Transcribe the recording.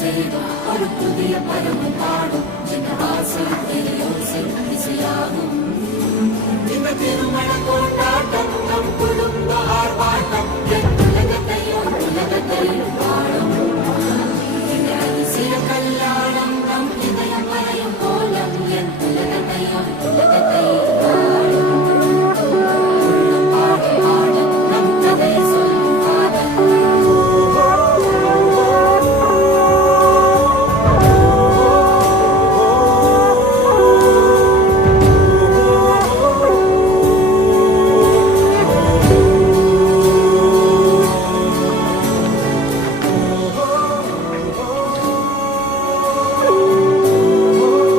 செய்தும் ஒரு புதிய பதமும் பாடும் சின்ன வாசல் பெரியோசை இசையாகும் இந்த திருமண கொண்டாட்டம்